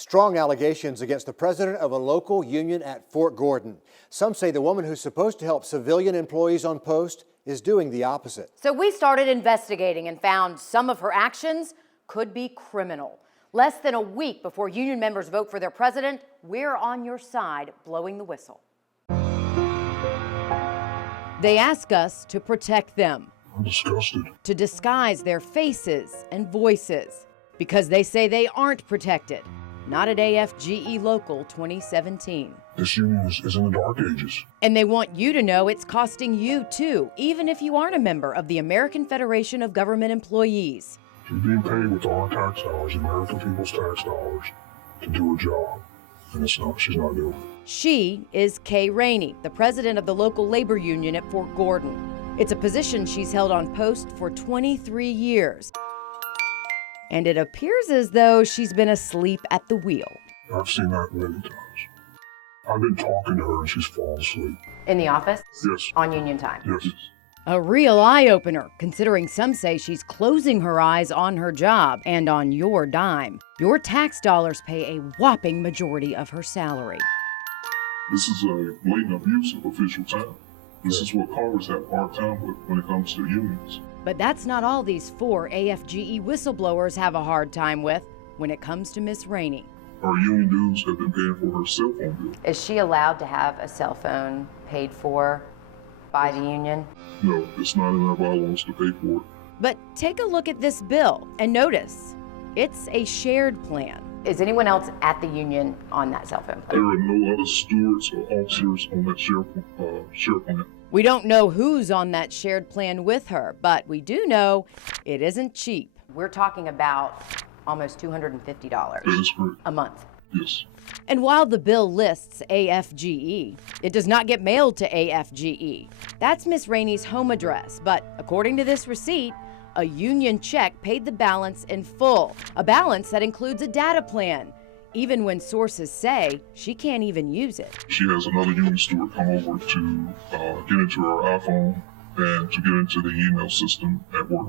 Strong allegations against the president of a local union at Fort Gordon. Some say the woman who's supposed to help civilian employees on post is doing the opposite. So we started investigating and found some of her actions could be criminal. Less than a week before union members vote for their president, we're on your side blowing the whistle. They ask us to protect them. I'm disgusted. To disguise their faces and voices because they say they aren't protected. Not at AFGE Local 2017. This union is in the dark ages. And they want you to know it's costing you too, even if you aren't a member of the American Federation of Government Employees. She's being paid with our tax dollars, American people's tax dollars, to do her job. And she's not doing it. She is Kay Rainey, the president of the local labor union at Fort Gordon. It's a position she's held on post for 23 years. And it appears as though she's been asleep at the wheel. I've seen that many times. I've been talking to her and she's fallen asleep. In the office? Yes. On union time? Yes. A real eye-opener, considering some say she's closing her eyes on her job and on your dime. Your tax dollars pay a whopping majority of her salary. This is a blatant abuse of official time. This is what Congress had a hard time with when it comes to unions. But that's not all these 4 AFGE whistleblowers have a hard time with when it comes to Miss Rainey. Our union dues have been paying for her cell phone bill. Is she allowed to have a cell phone paid for by the union? No, it's not in our bylaws to pay for it. But take a look at this bill and notice it's a shared plan. Is anyone else at the union on that cell phone plan? There are no other stewards or officers on that share plan. We don't know who's on that shared plan with her, but we do know it isn't cheap. We're talking about almost $250 That is correct. a month. Yes. And while the bill lists AFGE, it does not get mailed to AFGE. That's Miss Rainey's home address, but according to this receipt, a union check paid the balance in full, a balance that includes a data plan, even when sources say she can't even use it. She has another union steward come over to get into her iPhone and to get into the email system at work.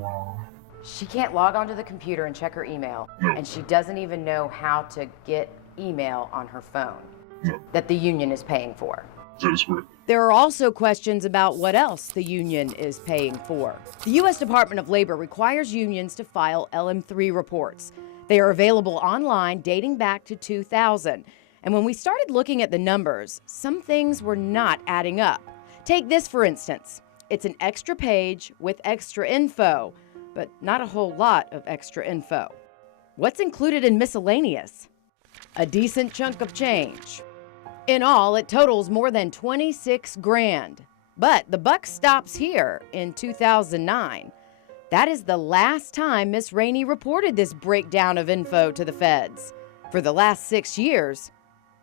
She can't log onto the computer and check her email, No. and she doesn't even know how to get email on her phone No. that the union is paying for. That is correct. There are also questions about what else the union is paying for. The U.S. Department of Labor requires unions to file LM3 reports. They are available online dating back to 2000. And when we started looking at the numbers, some things were not adding up. Take this, for instance. It's an extra page with extra info, but not a whole lot of extra info. What's included in miscellaneous? A decent chunk of change. In all, it totals more than 26 grand. But the buck stops here in 2009. That is the last time Miss Rainey reported this breakdown of info to the feds. For the last 6 years,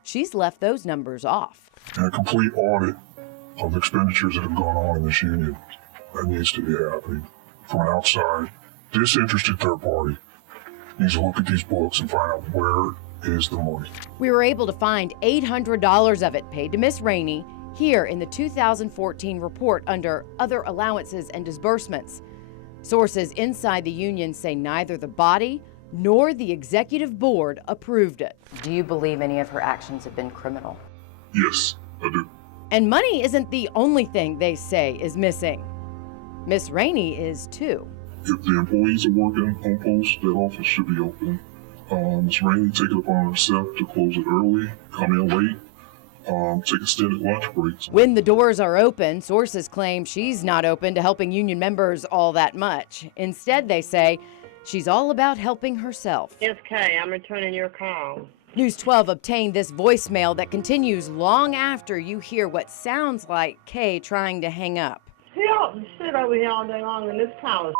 she's left those numbers off. And a complete audit of expenditures that have gone on in this union that needs to be happening from an outside, disinterested third party needs to look at these books and find out where is the money. We were able to find $800 of it paid to Miss Rainey here in the 2014 report under Other Allowances and Disbursements. Sources inside the union say neither the body nor the executive board approved it. Do you believe any of her actions have been criminal? Yes, I do. And money isn't the only thing they say is missing. Miss Rainey is too. If the employees are working on post, that office should be open. Ms. Rainey take it upon herself to close it early, come in late, take extended lunch breaks. When the doors are open, sources claim she's not open to helping union members all that much. Instead, they say she's all about helping herself. Yes, Kay, I'm returning your call. News 12 obtained this voicemail that continues long after you hear what sounds like Kay trying to hang up. He ought to sit over here all day long in this pile of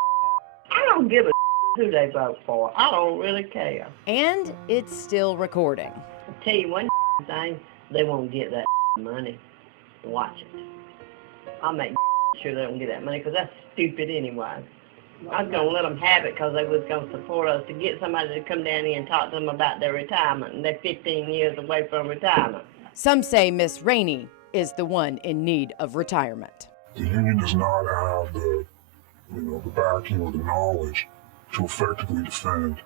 I don't give a who they vote for. I don't really care. And it's still recording. I'll tell you one thing, they won't get that money. Watch it. I'll make sure they don't get that money because that's stupid anyway. I was going to let them have it because they was going to support us to get somebody to come down here and talk to them about their retirement, and they're 15 years away from retirement. Some say Miss Rainey is the one in need of retirement. The union does not have the backing or the knowledge to effectively defend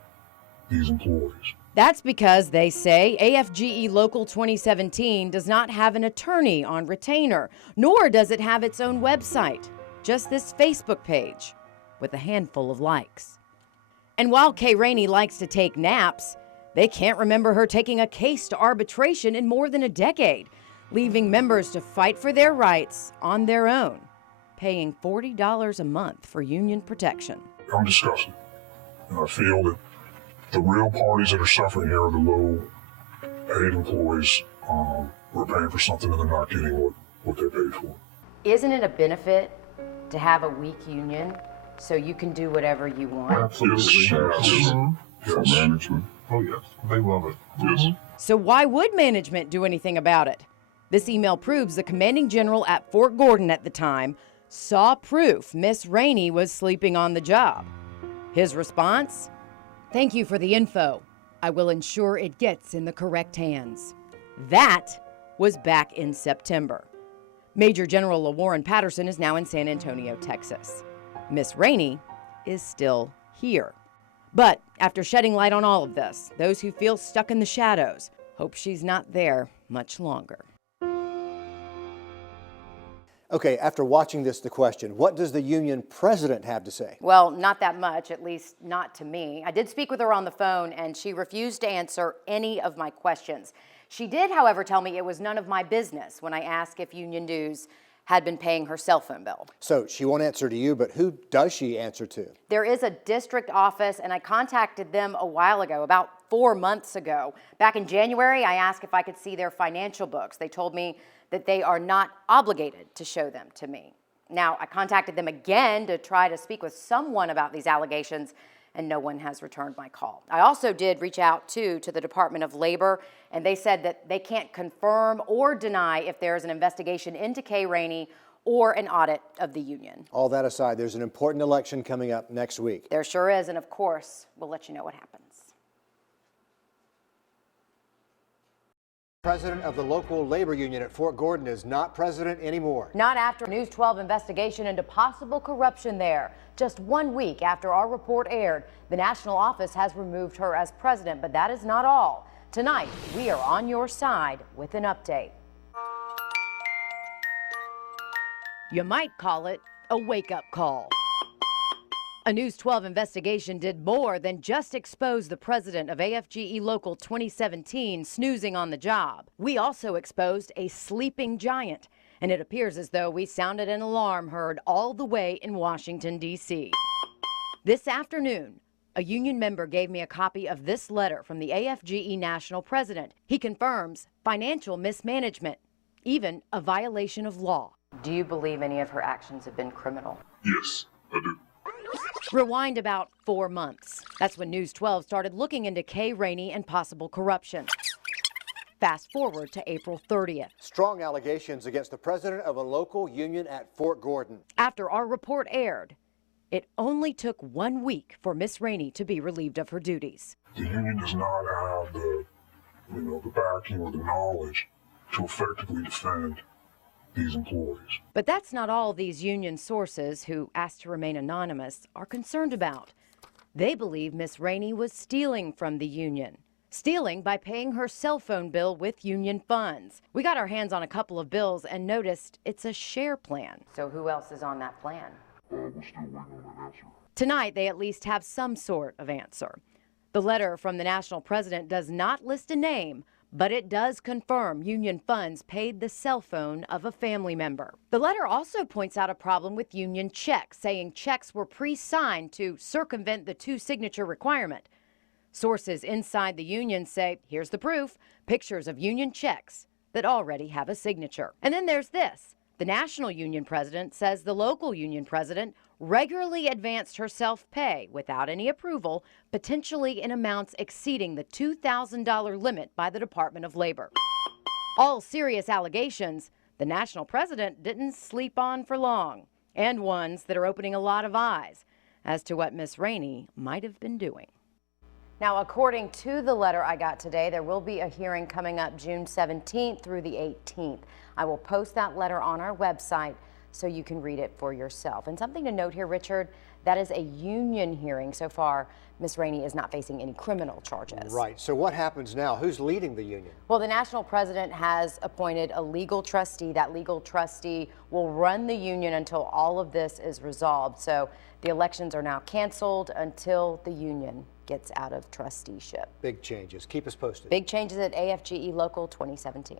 these employees. That's because they say AFGE Local 2017 does not have an attorney on retainer, nor does it have its own website, just this Facebook page with a handful of likes. And while Kay Rainey likes to take naps, they can't remember her taking a case to arbitration in more than a decade, leaving members to fight for their rights on their own, paying $40 a month for union protection. I'm disgusted. And I feel that the real parties that are suffering here are the low-paid employees who are paying for something and they're not getting what they paid for. Isn't it a benefit to have a weak union so you can do whatever you want? Absolutely. Yes. For management. Oh yes, they love it. Yes. So why would management do anything about it? This email proves the commanding general at Fort Gordon at the time saw proof Miss Rainey was sleeping on the job. His response? Thank you for the info. I will ensure it gets in the correct hands. That was back in September. Major General LaWarren Patterson is now in San Antonio, Texas. Miss Rainey is still here. But after shedding light on all of this, those who feel stuck in the shadows hope she's not there much longer. Okay, after watching this, the question, what does the union president have to say? Well, not that much, at least not to me. I did speak with her on the phone, and she refused to answer any of my questions. She did, however, tell me it was none of my business when I asked if union dues had been paying her cell phone bill. So she won't answer to you, but who does she answer to? There is a district office, and I contacted them a while ago, about 4 months ago. Back in January, I asked if I could see their financial books. They told me that they are not obligated to show them to me. Now, I contacted them again to try to speak with someone about these allegations, and no one has returned my call. I also did reach out to the Department of Labor, and they said that they can't confirm or deny if there is an investigation into Kay Rainey or an audit of the union. All that aside, there's an important election coming up next week. There sure is, and of course, we'll let you know what happens. President of the local labor union at Fort Gordon is not president anymore. Not after a News 12 investigation into possible corruption there. Just 1 week after our report aired, the national office has removed her as president, but that is not all. Tonight, we are on your side with an update. You might call it a wake-up call. A News 12 investigation did more than just expose the president of AFGE Local 2017 snoozing on the job. We also exposed a sleeping giant, and it appears as though we sounded an alarm heard all the way in Washington, D.C. This afternoon, a union member gave me a copy of this letter from the AFGE national president. He confirms financial mismanagement, even a violation of law. Do you believe any of her actions have been criminal? Yes, I do. Rewind about 4 months. That's when News 12 started looking into Kay Rainey and possible corruption. Fast forward to April 30th. Strong allegations against the president of a local union at Fort Gordon. After our report aired, it only took 1 week for Miss Rainey to be relieved of her duties. The union does not have the backing or the knowledge to effectively defend these employees. But that's not all these union sources, who asked to remain anonymous, are concerned about. They believe Miss Rainey was stealing from the union. Stealing by paying her cell phone bill with union funds. We got our hands on a couple of bills and noticed it's a share plan. So who else is on that plan? We're still waiting on that answer. Tonight, they at least have some sort of answer. The letter from the national president does not list a name, but it does confirm union funds paid the cell phone of a family member. The letter also points out a problem with union checks, saying checks were pre-signed to circumvent the two-signature requirement. Sources inside the union say, here's the proof, pictures of union checks that already have a signature. And then there's this. The national union president says the local union president regularly advanced her self-pay without any approval, potentially in amounts exceeding the $2,000 limit by the Department of Labor. All serious allegations the national president didn't sleep on for long, and ones that are opening a lot of eyes as to what Miss Rainey might have been doing. Now, according to the letter I got today, there will be a hearing coming up June 17th through the 18th. I will post that letter on our website so you can read it for yourself. And something to note here, Richard, That is a union hearing. So far, Ms. Rainey is not facing any criminal charges. Right. So what happens now? Who's leading the union? Well, the national president has appointed a legal trustee. That legal trustee will run the union until all of this is resolved. So the elections are now canceled until the union gets out of trusteeship. Big changes. Keep us posted. Big changes at AFGE Local 2017.